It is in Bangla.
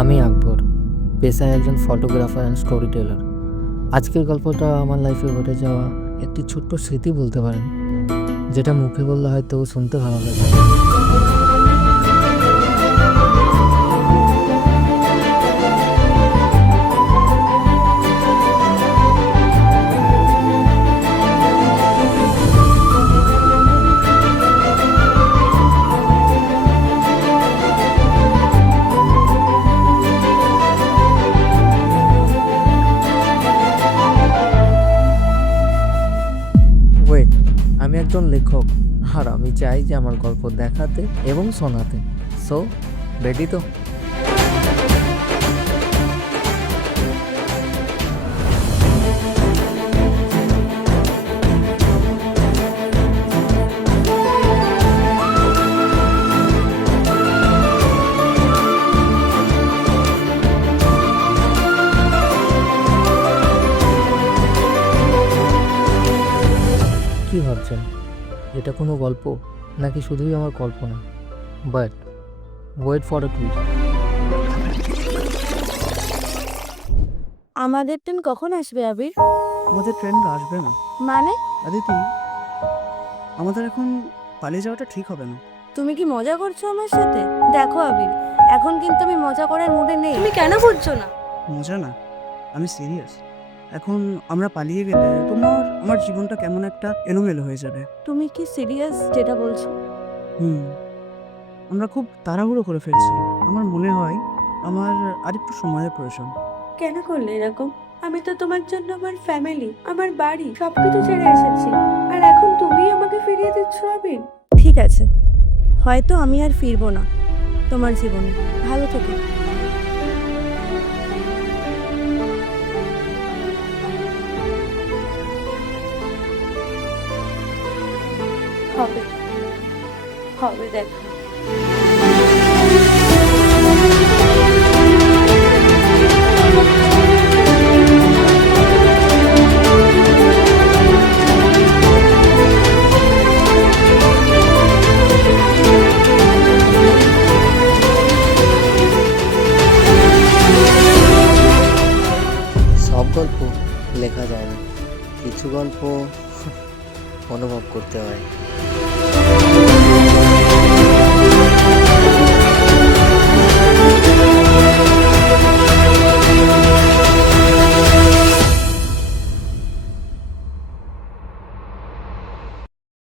আমি আকবর, পেশায় একজন ফটোগ্রাফার অ্যান্ড স্টোরি টেলার। আজকের গল্পটা আমার লাইফে ঘটে যাওয়া একটি ছোট্ট স্মৃতি বলতে পারেন, যেটা মুখে বললে হয়তো শুনতে ভালো লাগে। ওয়েট, আমি একজন লেখক, আর আমি চাই যে আমার গল্প দেখাতে এবং শোনাতে। সো রেডি তো? কি ভাবছেন, এটা কোনো গল্প নাকি শুধুই আমার কল্পনা? But wait for a twist. আমাদের ট্রেন কখন আসবে আবির? আমাদের ট্রেন আসবে না মানে? আদিতি। আমাদের এখন পালিয়ে যাওয়াটা ঠিক হবে না। তুমি কি মজা করছো আমার সাথে? দেখো আবির, এখন কিন্তু আমি মজা করার মুডে নেই। তুমি কেন বুঝছো না? মজা না, আমি সিরিয়াস। এখন আমরা পালিয়ে গেলে তোমার আমার জীবনটা কেমন একটা এলোমেলো হয়ে যাবে। তুমি কি সিরিয়াস যেটা বলছো? আমরা খুব তাড়াহুড়ো করে ফেলছি। আমার মনে হয় আমার আরেকটু সময়ের প্রয়োজন। কেন করলে এরকম? আমি তো তোমার জন্য আমার ফ্যামিলি, আমার বাড়ি সবকিছু ছেড়ে এসেছি, আর এখন তুমি আমাকে ফিরিয়ে দিচ্ছ আবির? ঠিক আছে, হয়তো আমি আর ফিরবো না তোমার জীবনে। ভালো থেকো। হবে হবে দেখো। সব গল্প লেখা যায় না, কিছু গল্প অনুভব করতে হয়।